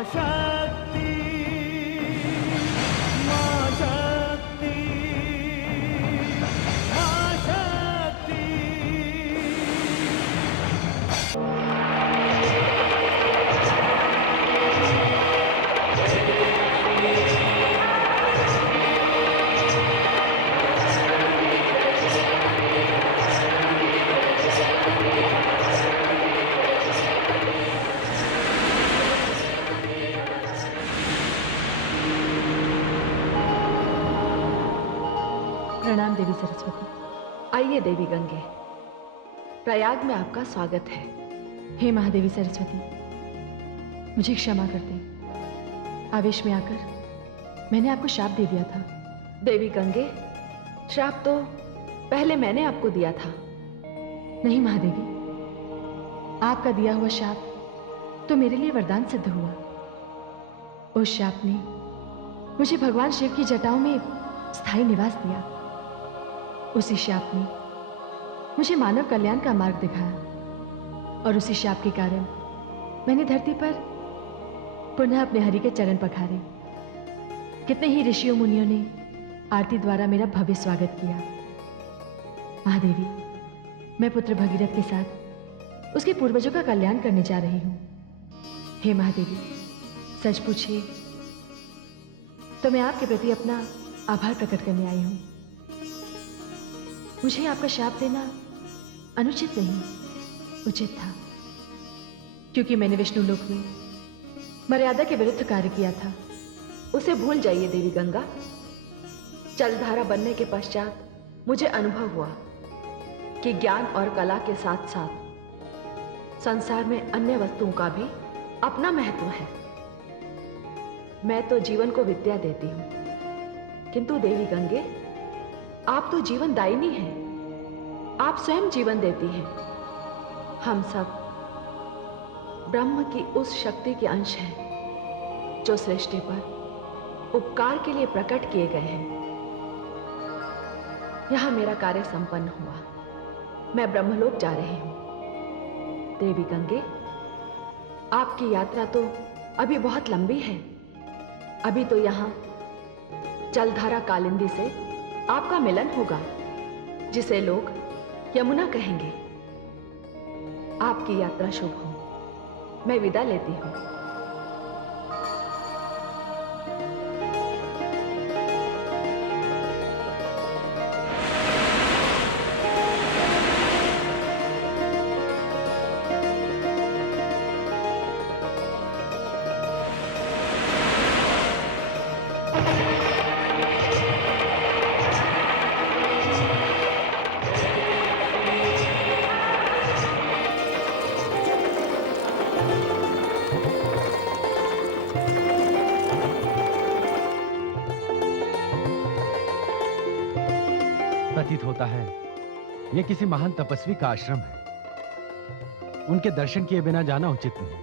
शक्ति, मां शक्ति, मां शक्ति। प्रणाम देवी सरस्वती। आइए देवी गंगे, प्रयाग में आपका स्वागत है। हे महादेवी सरस्वती, मुझे क्षमा कर दें। आवेश में आकर मैंने आपको शाप दे दिया था। देवी गंगे, श्राप तो पहले मैंने आपको दिया था। नहीं महादेवी, आपका दिया हुआ शाप तो मेरे लिए वरदान सिद्ध हुआ। उस शाप ने मुझे भगवान शिव की जटाओं में स्थायी निवास दिया। उसी शाप ने मुझे मानव कल्याण का मार्ग दिखाया और उसी शाप के कारण मैंने धरती पर पुनः अपने हरि के चरण पखारे। कितने ही ऋषियों मुनियों ने आरती द्वारा मेरा भव्य स्वागत किया। महादेवी, मैं पुत्र भगीरथ के साथ उसके पूर्वजों का कल्याण करने जा रही हूं। हे महादेवी, सच पूछिए तो मैं आपके प्रति अपना आभार प्रकट करने आई हूं। मुझे आपका शाप देना अनुचित नहीं, उचित था, क्योंकि मैंने विष्णु लोक में मर्यादा के विरुद्ध कार्य किया था। उसे भूल जाइए देवी गंगा। जलधारा बनने के पश्चात मुझे अनुभव हुआ कि ज्ञान और कला के साथ साथ संसार में अन्य वस्तुओं का भी अपना महत्व है। मैं तो जीवन को विद्या देती हूं, किंतु देवी गंगे, आप तो जीवन दायिनी हैं। आप स्वयं जीवन देती हैं। हम सब ब्रह्म की उस शक्ति के अंश हैं जो सृष्टि पर उपकार के लिए प्रकट किए गए हैं। यहां मेरा कार्य संपन्न हुआ। मैं ब्रह्मलोक जा रही हूं। देवी गंगे, आपकी यात्रा तो अभी बहुत लंबी है। अभी तो यहां जलधारा कालिंदी से आपका मिलन होगा, जिसे लोग यमुना कहेंगे। आपकी यात्रा शुभ हो। मैं विदा लेती हूं। प्रतीत होता है यह किसी महान तपस्वी का आश्रम है। उनके दर्शन किए बिना जाना उचित नहीं।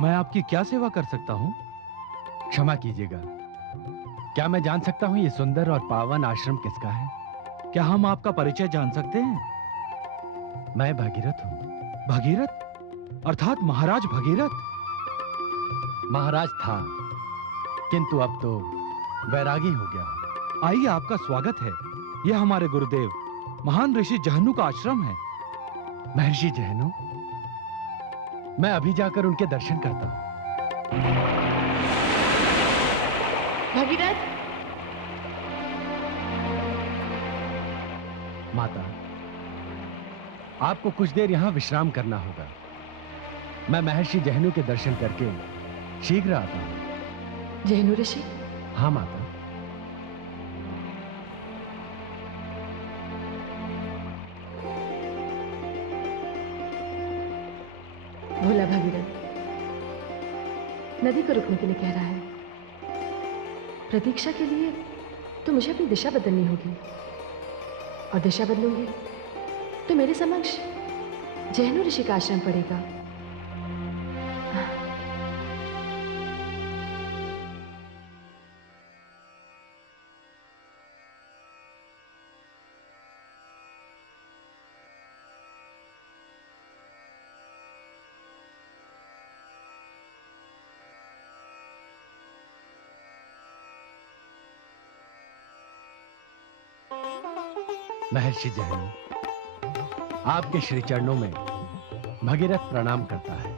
मैं आपकी क्या सेवा कर सकता हूं? क्षमा कीजिएगा, क्या मैं जान सकता हूं ये सुंदर और पावन आश्रम किसका है? क्या हम आपका परिचय जान सकते हैं? मैं भगीरथ हूं। भगीरथ अर्थात महाराज भगीरथ? महाराज था, किंतु अब तो वैरागी हो गया। आइए, आपका स्वागत है। यह हमारे गुरुदेव महान ऋषि जहनु का आश्रम है। महर्षि जहनु, मैं अभी जाकर उनके दर्शन करता हूं। भगीरथ! माता, आपको कुछ देर यहां विश्राम करना होगा। मैं महर्षि जहनु के दर्शन करके शीघ्र आता हूं। जहनु ऋषि? हाँ माता। भोला भगीरथ नदी को रुकने के लिए कह रहा है। प्रतीक्षा के लिए तो मुझे अपनी दिशा बदलनी होगी, और दिशा बदलूंगी तो मेरे समक्ष जहनु ऋषि का आश्रम पड़ेगा। महर्षि जहनु, आपके श्री चरणों में भगीरथ प्रणाम करता है।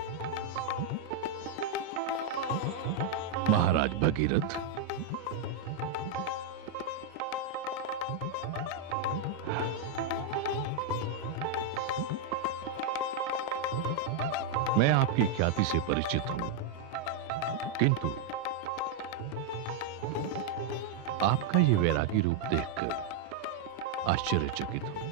महाराज भगीरथ, मैं आपकी ख्याति से परिचित हूं, किंतु आपका ये वैरागी रूप देखकर आश्चर्यचकित हूं।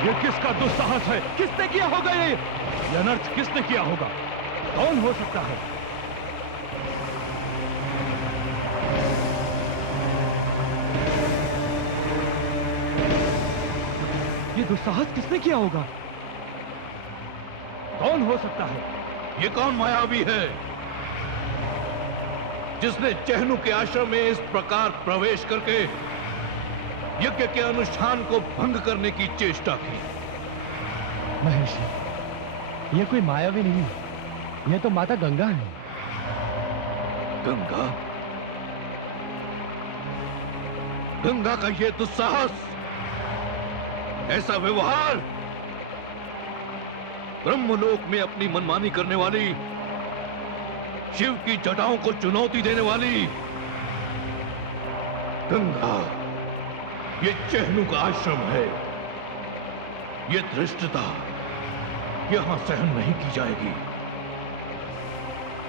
ये किसका दुस्साहस है? किसने किया होगा ये अनर्थ किसने किया होगा? कौन हो सकता है? ये दुस्साहस किसने किया होगा? कौन हो सकता है? ये कौन मायावी है जिसने चहनु के आश्रम में इस प्रकार प्रवेश करके यज्ञ के अनुष्ठान को भंग करने की चेष्टा की? महर्षि, ये कोई मायावी नहीं, ये तो माता गंगा है। गंगा? गंगा का ये दुस्साहस, ऐसा व्यवहार, ब्रह्मलोक में अपनी मनमानी करने वाली, शिव की जटाओं को चुनौती देने वाली गंगा, ये चहनु का आश्रम है। ये धृष्टता यहां सहन नहीं की जाएगी।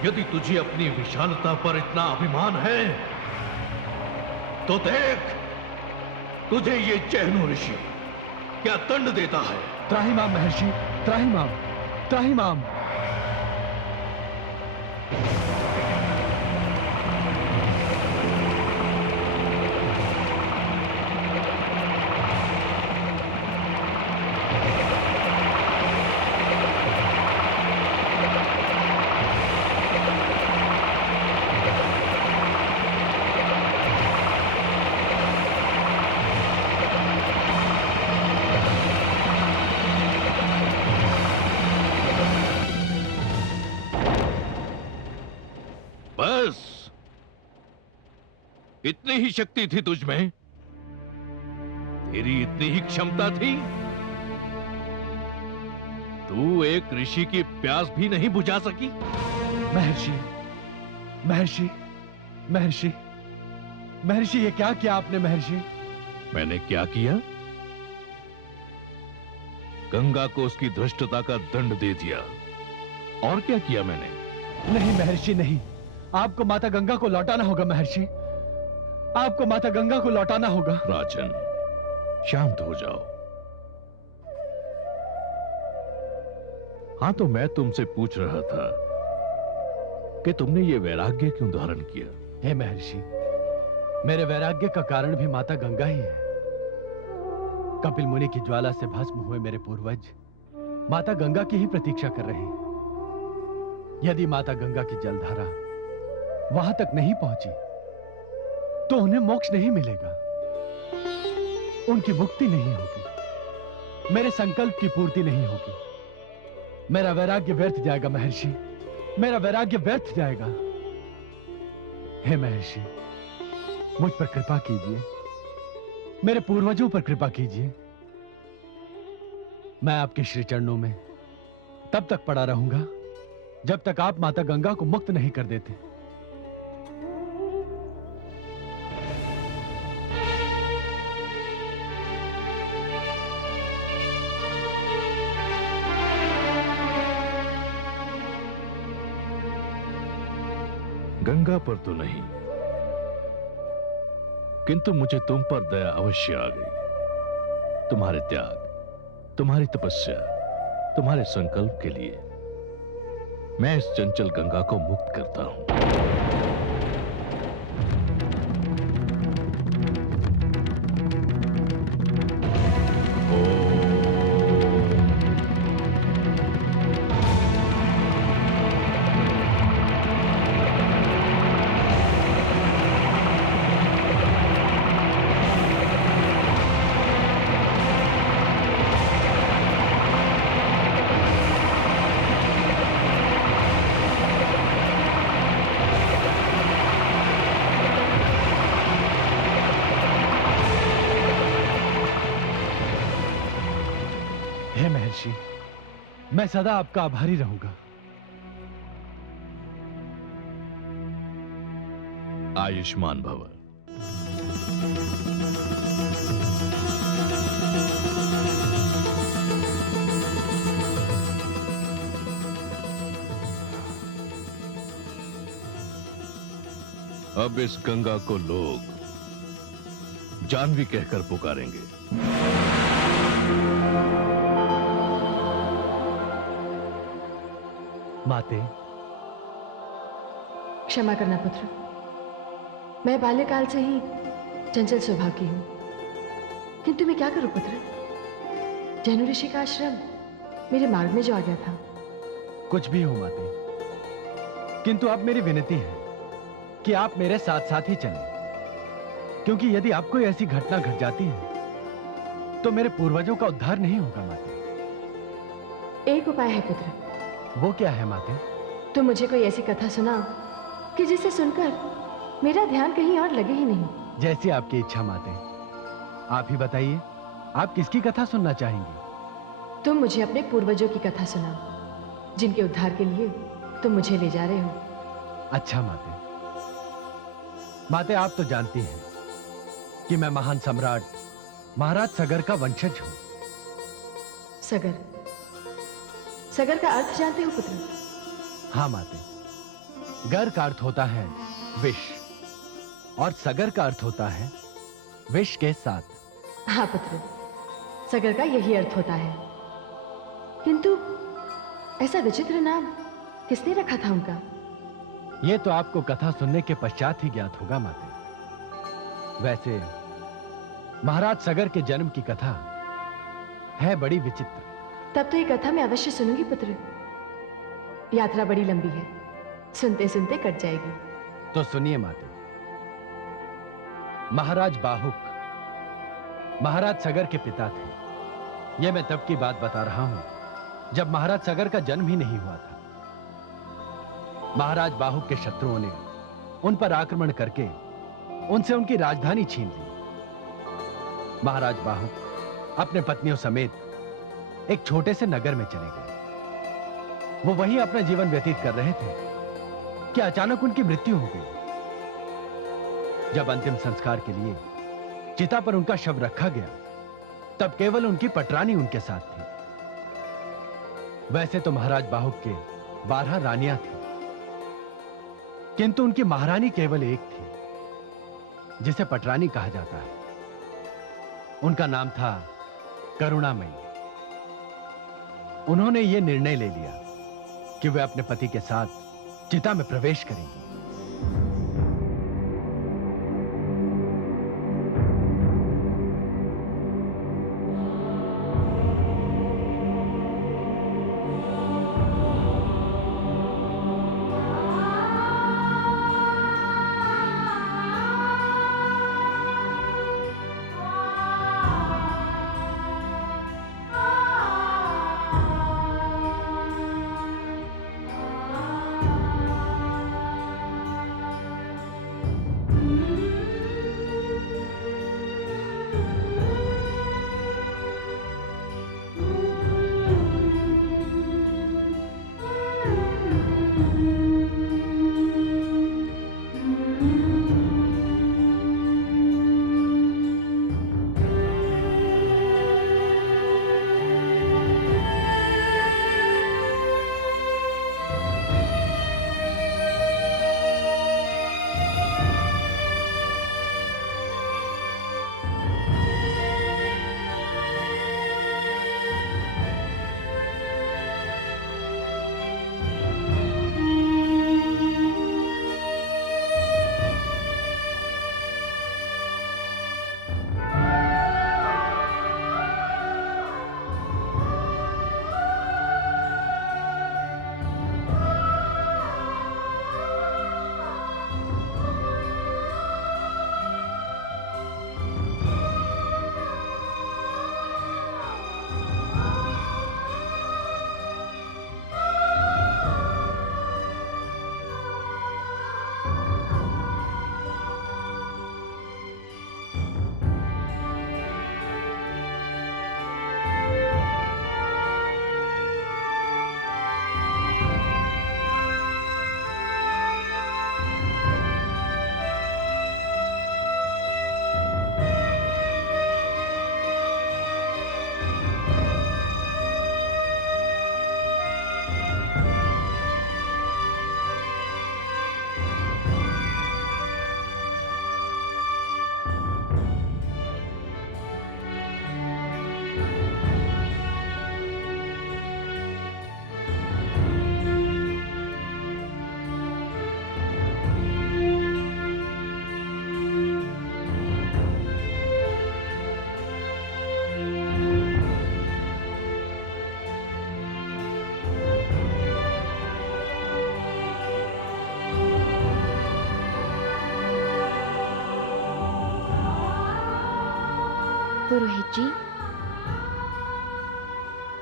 यदि तुझे अपनी विशालता पर इतना अभिमान है तो देख, तुझे ये चहनु ऋषि क्या दंड देता है। त्राहिमाम महर्षि, त्राहिमाम, त्राहिमाम। बस इतनी ही शक्ति थी तुझ में? तेरी इतनी ही क्षमता थी? तू एक ऋषि की प्यास भी नहीं बुझा सकी? महर्षि, महर्षि, महर्षि, महर्षि, ये क्या किया आपने महर्षि? मैंने क्या किया? गंगा को उसकी धृष्टता का दंड दे दिया। और क्या किया मैंने? नहीं महर्षि, नहीं, आपको माता गंगा को लौटाना होगा महर्षि, आपको माता गंगा को लौटाना होगा। राजन, शांत हो जाओ। हाँ, तो मैं तुमसे पूछ रहा था कि तुमने ये वैराग्य क्यों धारण किया? हे महर्षि, मेरे वैराग्य का कारण भी माता गंगा ही है। कपिल मुनि की ज्वाला से भस्म हुए मेरे पूर्वज माता गंगा की ही प्रतीक्षा कर रहे हैं। यदि माता गंगा की जलधारा वहां तक नहीं पहुंची तो उन्हें मोक्ष नहीं मिलेगा, उनकी मुक्ति नहीं होगी, मेरे संकल्प की पूर्ति नहीं होगी। मेरा वैराग्य व्यर्थ जाएगा महर्षि, मेरा वैराग्य व्यर्थ जाएगा। हे महर्षि, मुझ पर कृपा कीजिए, मेरे पूर्वजों पर कृपा कीजिए। मैं आपके श्री चरणों में तब तक पड़ा रहूंगा जब तक आप माता गंगा को मुक्त नहीं कर देते। गंगा पर तो नहीं, किंतु मुझे तुम पर दया अवश्य आ गई। तुम्हारे त्याग, तुम्हारी तपस्या, तुम्हारे संकल्प के लिए मैं इस चंचल गंगा को मुक्त करता हूं। महर्षि, मैं सदा आपका आभारी रहूंगा। आयुष्मान भव। अब इस गंगा को लोग जानवी कहकर पुकारेंगे। माते, क्षमा करना पुत्र, मैं बाल्यकाल से ही चंचल स्वभाव की हूं, किंतु मैं क्या करूं पुत्र? जैनु ऋषि का आश्रम मेरे मार्ग में जो आ गया था। कुछ भी हो माते, किंतु अब मेरी विनती है कि आप मेरे साथ साथ ही चलें, क्योंकि यदि आप कोई ऐसी घटना घट जाती है तो मेरे पूर्वजों का उद्धार नहीं होगा माते। एक उपाय है पुत्र। वो क्या है माते? तुम मुझे कोई ऐसी कथा सुनाओ कि जिसे सुनकर मेरा ध्यान कहीं और लगे ही नहीं। जैसी आपकी इच्छा माते। आप ही बताइए, आप किसकी कथा सुनना चाहेंगी? तुम मुझे अपने पूर्वजों की कथा सुनाओ, जिनके उद्धार के लिए तुम मुझे ले जा रहे हो। अच्छा माते। माते, आप तो जानती हैं कि मैं महान सम्राट महाराज सगर का वंशज हूं। सगर? सगर का अर्थ जानते हो पुत्र? हाँ माते, गर का अर्थ होता है विष और सगर का अर्थ होता है विष के साथ। हाँ पुत्र, सगर का यही अर्थ होता है, किंतु ऐसा विचित्र नाम किसने रखा था उनका? यह तो आपको कथा सुनने के पश्चात ही ज्ञात होगा माते। वैसे महाराज सगर के जन्म की कथा है बड़ी विचित्र। तब तो ये कथा मैं अवश्य सुनूंगी पुत्र। यात्रा बड़ी लंबी है, सुनते सुनते कट जाएगी। तो सुनिए माते। महाराज बाहुक महाराज सगर के पिता थे। यह मैं तब की बात बता रहा हूं जब महाराज सगर का जन्म ही नहीं हुआ था। महाराज बाहुक के शत्रुओं ने उन पर आक्रमण करके उनसे उनकी राजधानी छीन ली। महाराज बाहुक अपने पत्नियों समेत एक छोटे से नगर में चले गए। वो वहीं अपना जीवन व्यतीत कर रहे थे कि अचानक उनकी मृत्यु हो गई। जब अंतिम संस्कार के लिए चिता पर उनका शव रखा गया, तब केवल उनकी पटरानी उनके साथ थी। वैसे तो महाराज बाहुक के 12 रानियां थी, किंतु उनकी महारानी केवल एक थी, जिसे पटरानी कहा जाता है। उनका नाम था करुणामयी। उन्होंने यह निर्णय ले लिया कि वे अपने पति के साथ चिता में प्रवेश करेंगी। पुरोहित जी,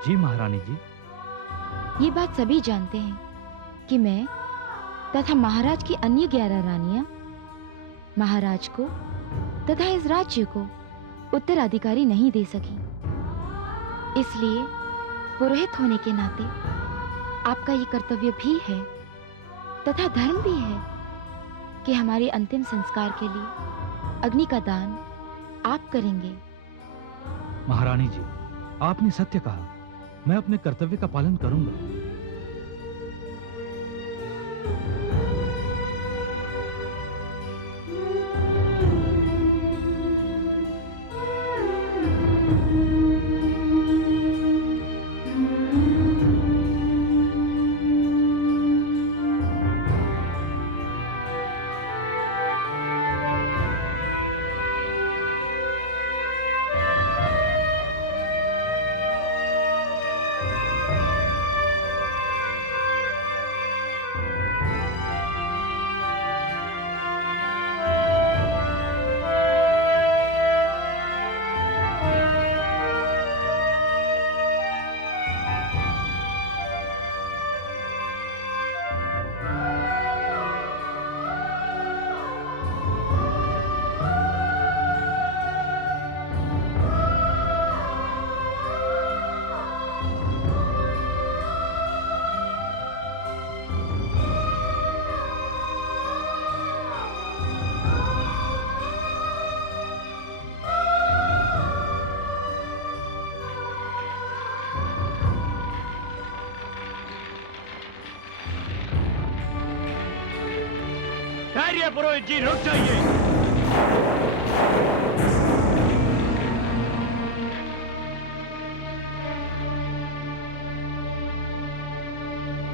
जी महारानी जी। ये बात सभी जानते हैं कि मैं तथा महाराज की अन्य 11 रानियां महाराज को तथा इस राज्य को उत्तराधिकारी नहीं दे सकी। इसलिए पुरोहित होने के नाते आपका ये कर्तव्य भी है तथा धर्म भी है कि हमारे अंतिम संस्कार के लिए अग्नि का दान आप करेंगे। महारानी जी, आपने सत्य कहा। मैं अपने कर्तव्य का पालन करूंगा। ठहरिए पुरोहित जी, रुक जाइए।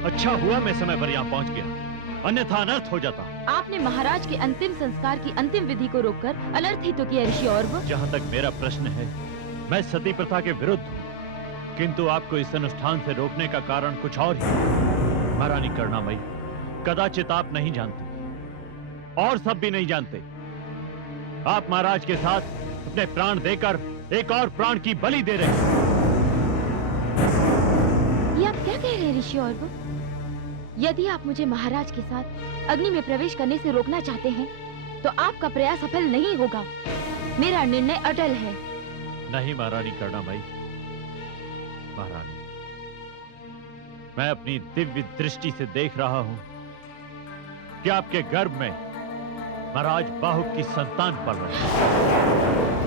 अच्छा हुआ मैं समय पर यहाँ पहुँच गया, अन्यथा अनर्थ हो जाता। आपने महाराज के अंतिम संस्कार की अंतिम विधि को रोककर अनर्थ ही तो किया ऋषि औरव। जहाँ तक मेरा प्रश्न है, मैं सती प्रथा के विरुद्ध हूँ, किंतु आपको इस अनुष्ठान से रोकने का कारण कुछ और ही। महारानी करुणामयी, कदाचित आप नहीं जानते और सब भी नहीं जानते, आप महाराज के साथ अपने प्राण देकर एक और प्राण की बलि दे रहे हैं। ये आप क्या कह रहे हैं ऋषि औरव? यदि आप मुझे महाराज के साथ अग्नि में प्रवेश करने से रोकना चाहते हैं तो आपका प्रयास सफल नहीं होगा। मेरा निर्णय अटल है। नहीं महारानी करुणामयी, महारानी, मैं अपनी दिव्य दृष्टि से देख रहा हूं कि आपके गर्भ में महाराज बाहुक की संतान पल रही है।